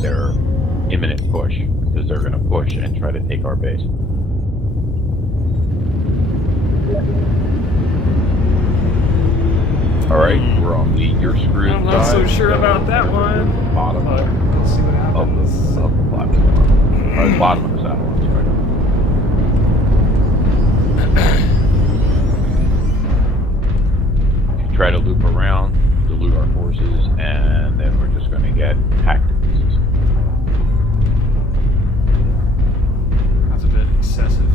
their imminent push, because they're going to push and try to take our base. Alright, we're on the you're screwed I'm not so sure about that one. Bottom Let's see what happens. of the platform. Or the bottom of the satellite. Try to loop around, dilute our forces, and then we're just going to get hacked to pieces. That's a bit excessive.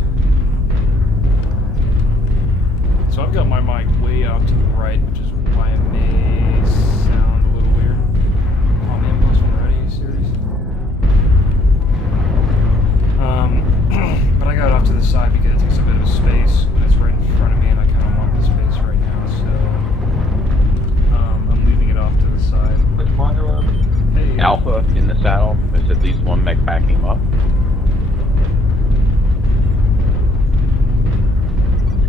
So I've got my mic way out to the right, which is why it may sound a little weird. Oh man, boss, when ready? Are you serious? But I got it off to the side because it takes a bit of space when it's right in front of me, and I kind of want the space right now, so I'm leaving it off to the side. Which module? Hey. Alpha in the saddle. There's at least one mech backing him up.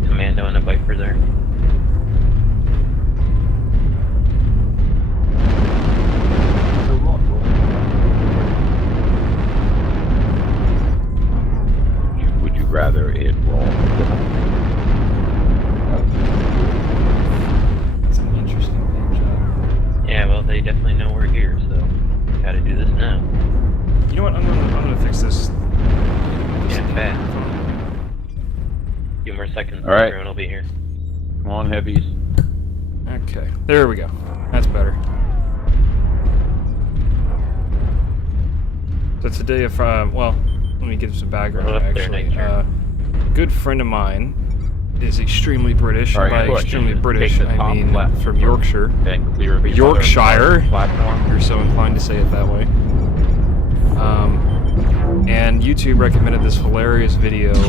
Commando and a Viper there. Would you rather it roll? That's an interesting page. Yeah, well, they definitely know we're here, so gotta do this now. You know what? I'm gonna fix this. Yeah, fast. Few more seconds, all right. everyone will be here. Come on, heavies. Okay, there we go. That's better. So today, if well, let me give some background. Well, up there, Actually, nature. good friend of mine is extremely British. All right, By push. extremely Take British, the I top mean left from Yorkshire. Then clear the Yorkshire. other platform. You're so inclined to say it that way. And YouTube recommended this hilarious video of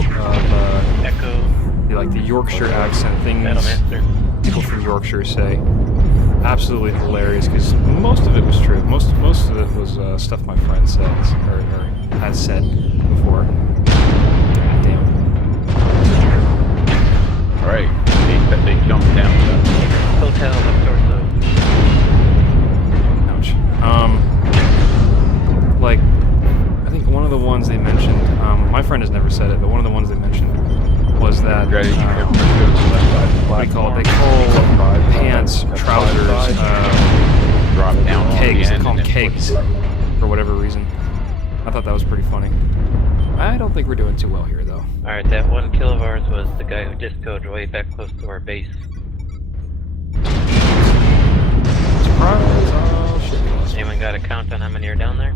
Echo, like the Yorkshire accent things Battlemaster. people from Yorkshire say. Absolutely hilarious, because most of it was true. Most of it was stuff my friend said or has said before. God damn it. All right, they jumped down. Hotel, left torso. Ouch. Like, I think one of the ones they mentioned, my friend has never said it, but one of the ones they mentioned was that, what do you call it? They call pants, trousers, Drop down kegs. They on the call end them kegs, for whatever reason. I thought that was pretty funny. I don't think we're doing too well here, though. Alright, that one kill of ours was the guy who discoed way back close to our base. Surprise! Oh, shit. Anyone got a count on how many are down there?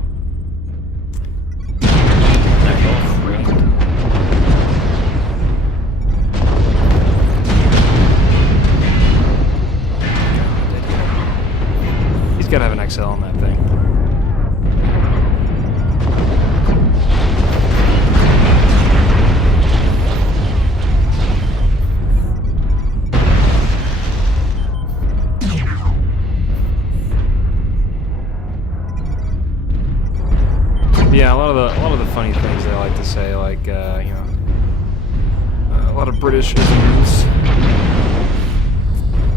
He's gotta have an XL on that thing. Yeah, a lot of the funny things they like to say, like you know, a lot of Britishisms.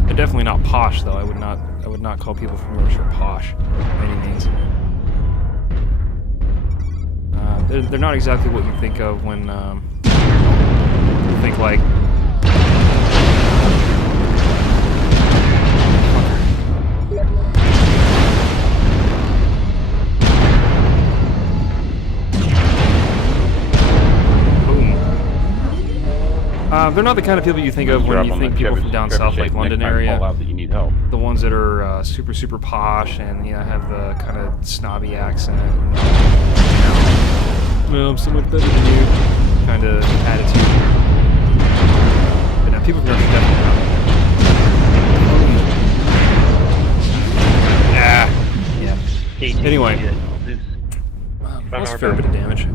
They're definitely not posh, though. I would not call people from Yorkshire posh by any means. They're not exactly what you think of when you think like. They're not the kind of people you think of when you think people from down south, like London area. Call out that you need help. The ones that are super posh and have the kind of snobby accent. Well, I'm so much better than you, kind of attitude. But now people from Russia definitely not. Yeah. Anyway, that's a fair bit of damage.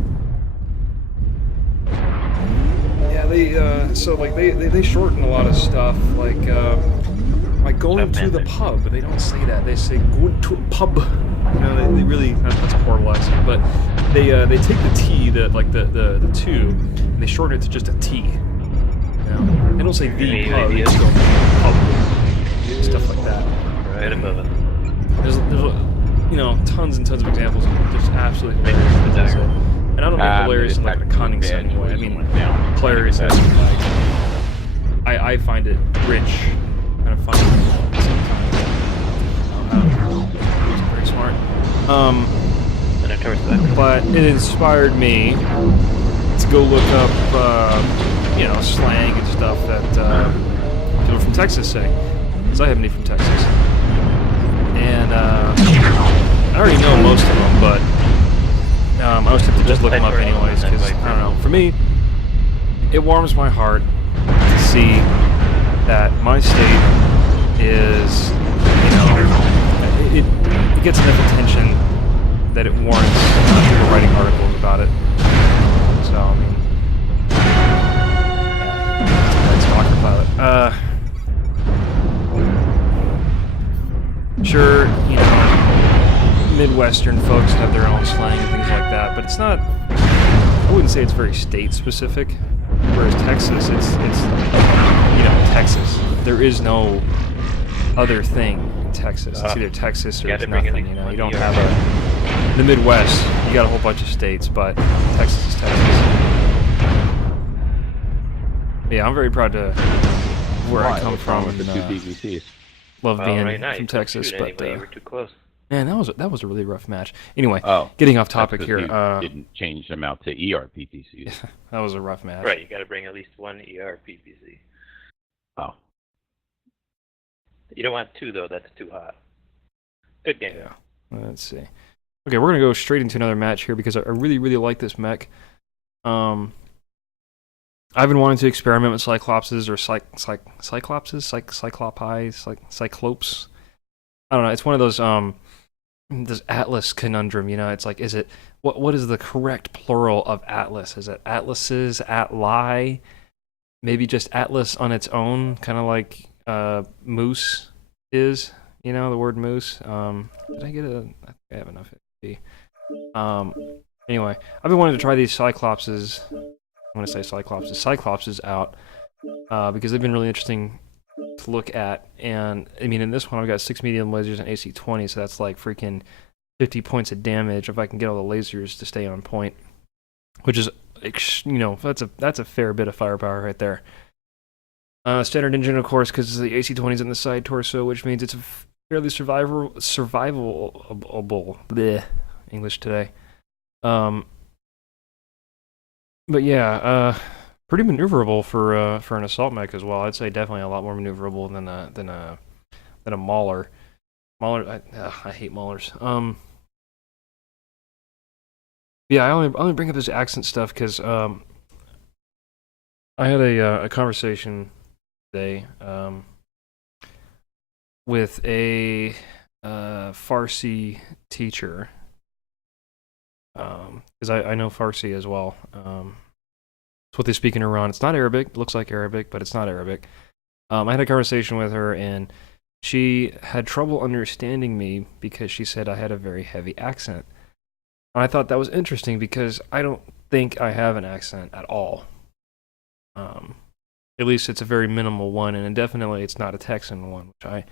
Yeah, they shorten a lot of stuff, like going to the pub. They don't say that. They say going to a pub. You know, they really that's a horrible accent. But they take the T, the two, and they shorten it to just a T. You know, they don't say the pub. They just go pub, stuff like that. Right above it. There's you know, tons and tons of examples of just absolutely hilarious things. And I don't mean hilarious in like a condescending way. I mean hilarious as in like I find it rich, kind of funny sometimes. He's very smart. But it inspired me to go look up, you know, slang and stuff that people from Texas say, because I happen to be from Texas. And I already know most of them, but I was tempted to just look them up anyways, because, I don't know, for me, it warms my heart to see that my state is, you know, it gets enough attention that it warrants people writing articles about it. So, I mean, that's Dr. Pilot. Sure, you know, Midwestern folks have their own slang and things like that, but it's not, I wouldn't say it's very state-specific, whereas Texas, it's you know, Texas. There is no other thing in Texas. It's either Texas or it's nothing, you know. You don't have a, in the Midwest, you got a whole bunch of states, but Texas is Texas. Yeah, I'm very proud to where I come from. And, love being from Texas, but you were too close. Man, that was a really rough match. Anyway, getting off topic here. Didn't change them out to ERPPCs. That was a rough match. Right, you got to bring at least one ERPPC. Oh. You don't want two though. That's too hot. Good game. Yeah. Let's see. Okay, we're gonna go straight into another match here because I really like this mech. I've been wanting to experiment with Cyclopses or Cyclopses, Cyclops. I don't know. It's one of those this Atlas conundrum. You know, it's like, is it what is the correct plural of Atlas? Is it Atlases, Atli? Maybe just Atlas on its own, kind of like moose is. You know, the word moose. Did I get a? I think I have enough XP. Anyway, I've been wanting to try these Cyclopses. I'm gonna say Cyclopses out because they've been really interesting to look at. And I mean, in this one, I've got 6 medium lasers and AC-20, so that's like freaking 50 points of damage if I can get all the lasers to stay on point, which is, you know, that's a fair bit of firepower right there. Standard engine, of course, because the AC-20's in the side torso, which means it's fairly survivable. Bleh, English today. But yeah, pretty maneuverable for an assault mech as well. I'd say definitely a lot more maneuverable than a Mauler. Mauler, I hate Maulers. Yeah, I only bring up this accent stuff because I had a conversation today with a Farsi teacher. Because I know Farsi as well. It's what they speak in Iran. It's not Arabic. It looks like Arabic, but it's not Arabic. I had a conversation with her, and she had trouble understanding me because she said I had a very heavy accent. And I thought that was interesting because I don't think I have an accent at all. At least it's a very minimal one, and definitely it's not a Texan one, which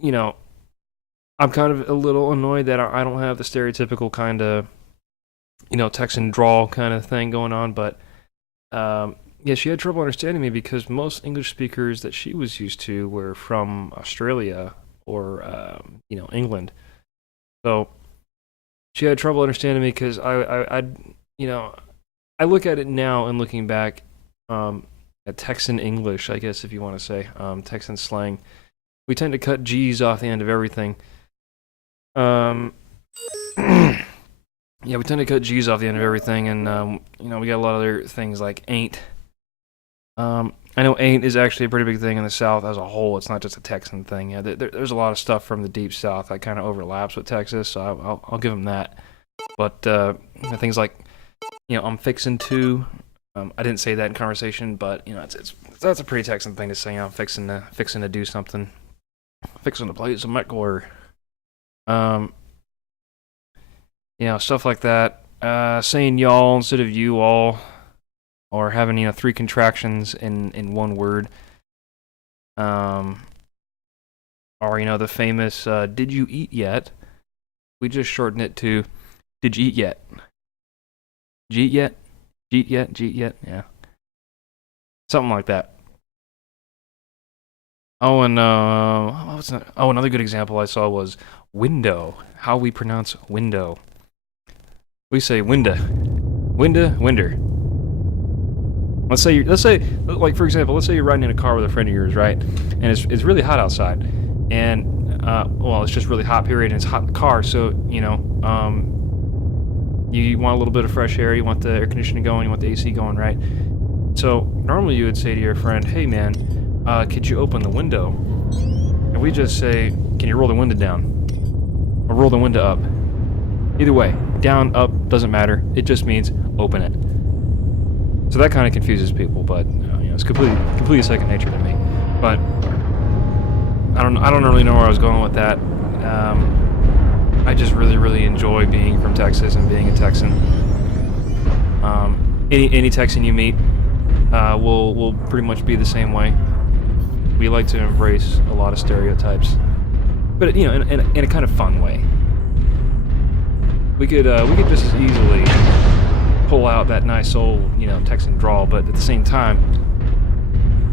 you know, I'm kind of a little annoyed that I don't have the stereotypical kind of, you know, Texan drawl kind of thing going on, but yeah, she had trouble understanding me because most English speakers that she was used to were from Australia or, you know, England. So she had trouble understanding me because I you know, I look at it now and looking back at Texan English, I guess if you want to say, Texan slang, we tend to cut G's off the end of everything. Yeah, we tend to cut G's off the end of everything, and you know, we got a lot of other things like ain't. I know ain't is actually a pretty big thing in the South as a whole. It's not just a Texan thing. Yeah, there's a lot of stuff from the deep South that kind of overlaps with Texas, so I'll give them that. But things like, you know, I'm fixing to. I didn't say that in conversation, but you know, that's a pretty Texan thing to say. You know, I'm fixing to do something, fixing to play some mech war. You know, stuff like that. Saying y'all instead of you all, or having, you know, 3 contractions in one word. Or, you know, the famous, did you eat yet? We just shorten it to, did you eat yet? Did you eat yet? Did you eat yet? Did you eat yet? Yeah. Something like that. Oh, and, what was that? Oh, another good example I saw was window. How we pronounce window. We say winda. Winda, winder. Let's say, like, for example, let's say you're riding in a car with a friend of yours, right? And it's really hot outside. And, well, it's just really hot, period, and it's hot in the car, so, you know, you want a little bit of fresh air, you want the air conditioning going, you want the AC going, right? So, normally you would say to your friend, hey, man, could you open the window? And we just say, can you roll the window down? Or roll the window up? Either way, down, up, doesn't matter, it just means open it. So that kind of confuses people, but, you know, it's completely second nature to me. But I don't really know where I was going with that. I just really enjoy being from Texas and being a Texan. Any Texan you meet will pretty much be the same way. We like to embrace a lot of stereotypes, but, you know, in a kind of fun way. We could just as easily pull out that nice old, you know, Texan drawl, but at the same time,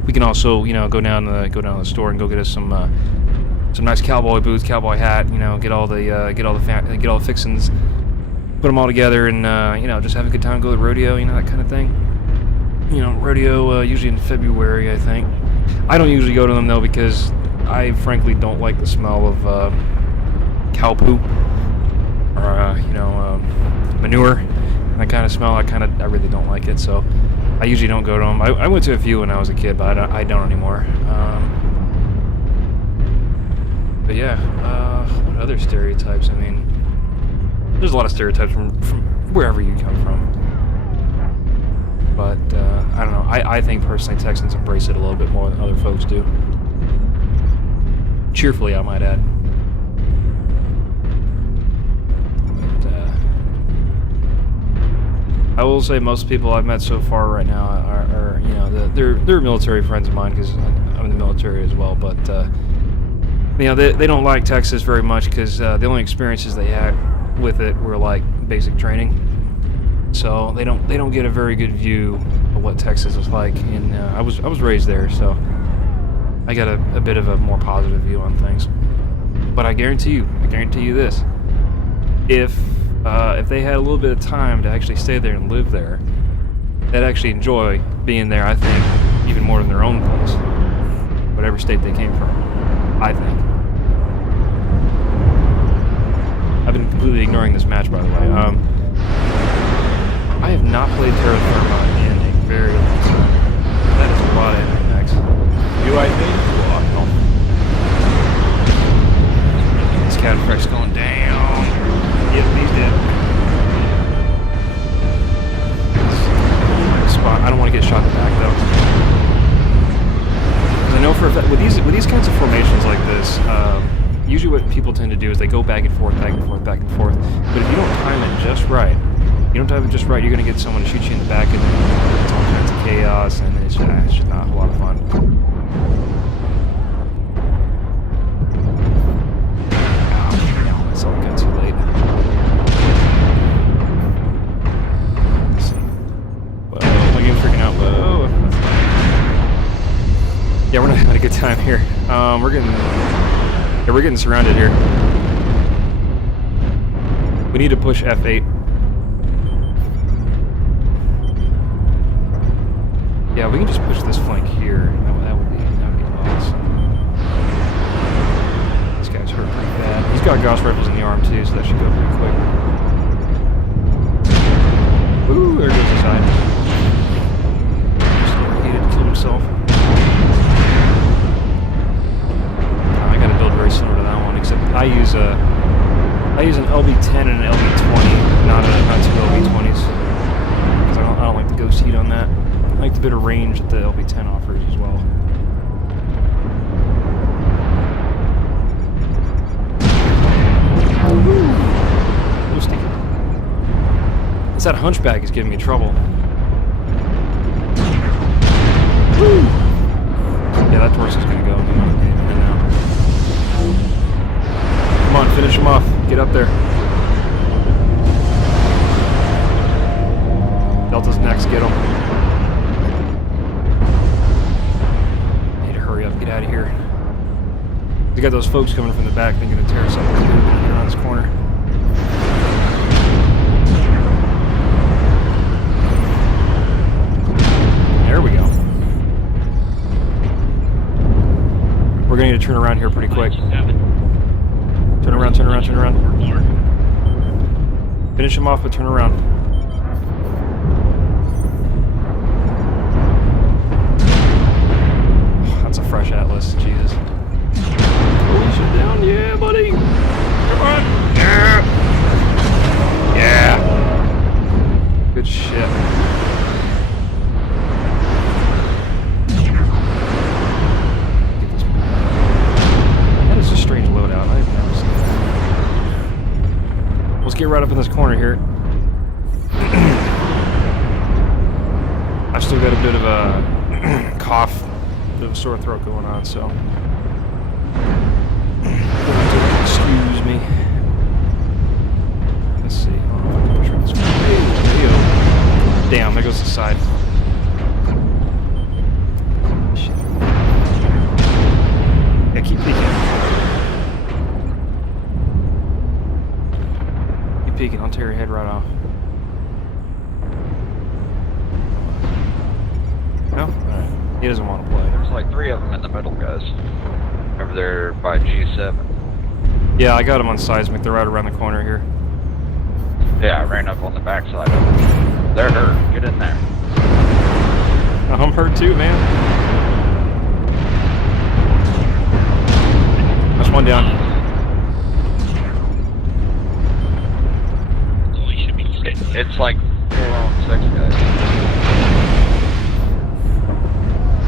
we can also, you know, go down to the store and go get us some nice cowboy boots, cowboy hat, you know, get all the fixins, put them all together, and you know, just have a good time, go to the rodeo, you know, that kind of thing. You know, rodeo usually in February, I think. I don't usually go to them though because I frankly don't like the smell of cow poo or you know, manure. That kind of smell, I really don't like it, so I usually don't go to them. I went to a few when I was a kid, but I don't anymore. But yeah, what other stereotypes? I mean, there's a lot of stereotypes from wherever you come from. But I don't know. I think personally Texans embrace it a little bit more than other folks do. Cheerfully, I might add. I will say most people I've met so far right now are you know, they're military friends of mine because I'm in the military as well. But you know, they don't like Texas very much because the only experiences they had with it were like basic training. So they don't get a very good view of what Texas is like. And I was raised there, so I got a bit of a more positive view on things. But I guarantee you this: if they had a little bit of time to actually stay there and live there, they'd actually enjoy being there, I think, even more than their own place, whatever state they came from, I think. I've been completely ignoring this match, by the way. I have not played Terra Firma in a very long time. That is a lot of enemy mechs. You, I think? Well, This Cataphract's going down. Yep, he's dead. Spot. I don't want to get shot in the back though. Because I know for a fact with these kinds of formations like this, usually what people tend to do is they go back and forth, back and forth, back and forth. But if you don't time it just right, you're going to get someone to shoot you in the back, and it's all kinds of chaos, and it's just not a lot of fun. That's all got too late. Let's see. Whoa, my game's freaking out. Whoa. Yeah, we're not having a good time here. We're getting surrounded here. We need to push F8. Yeah, we can just push this flank here. That would be awesome. This guy's hurt pretty bad. He's got Gauss rifles in the arm too, so that should go pretty quick. Ooh, there goes the side. Just overheated and killed himself. I got a build very similar to that one, except I use an LB10 and an LB20, not two LB20s, because I don't like the ghost heat on that. I like the bit of range that the LB10 offers as well. Ghosty. It's that hunchback is giving me trouble. Woo! Yeah, that torch is gonna go in now. on, finish him off. Get up there. Delta's next, get him. Need to hurry up, get out of here. We got those folks coming from the back, they're gonna tear us up around this corner. There we go. We're gonna need to turn around here pretty quick. Turn around, turn around, turn around. Finish him off, but turn around. Oh, that's a fresh Atlas, Jesus. Holy shit down, yeah, buddy! Come on! Yeah! Yeah! Good shit. That is a strange loadout. I've never seen that. Let's get right up in this corner here. I've still got a bit of a cough, a bit of a sore throat going on, so excuse me. Let's see. Damn, there goes the side. Shit. Yeah, keep peeking. Keep peeking, I'll tear your head right off. No? Alright. He doesn't want to play. There's like 3 of them in the middle, guys. Over there by G7. Yeah, I got him on seismic. They're right around the corner here. Yeah, I ran up on the backside of them. They're hurt. Get in there. I'm hurt too, man. That's one down. It's like 4 on 6, guys.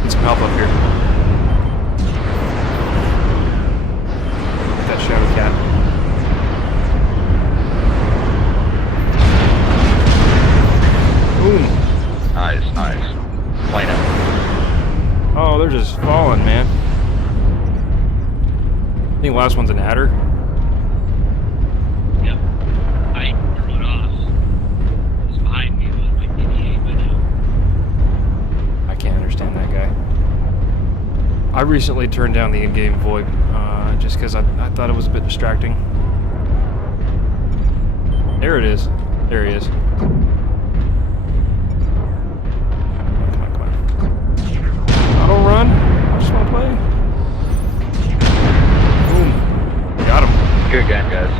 Need some help up here. That shadow cat. Boom. Nice, nice. Plane it. Oh, they're just falling, man. I think the last one's an adder. Yep. I threw it off. It's behind me, but like 88 by now. I can't understand that guy. I recently turned down the in-game VoIP just because I thought it was a bit distracting. There it is. There he is. Come on, come on. I don't run. I just want to play. Boom. Got him. Good game, guys.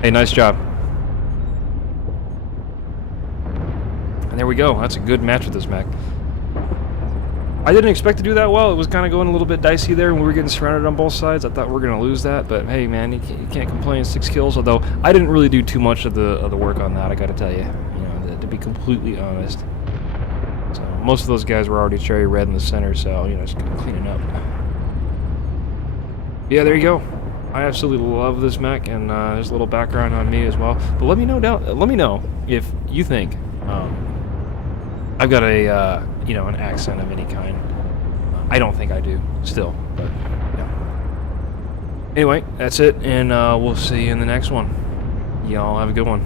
Hey, nice job. And there we go. That's a good match with this mech. I didn't expect to do that well. It was kind of going a little bit dicey there when we were getting surrounded on both sides. I thought we were going to lose that, but hey, man, you can't complain. 6 kills, although I didn't really do too much of the work on that, I got to tell you. You know, to be completely honest. So most of those guys were already cherry red in the center, so you know, just cleaning up. Yeah, there you go. I absolutely love this mech, and there's a little background on me as well. But let me know if you think I've got a you know, an accent of any kind. I don't think I do, still, but yeah. Anyway, that's it, and we'll see you in the next one. Y'all have a good one.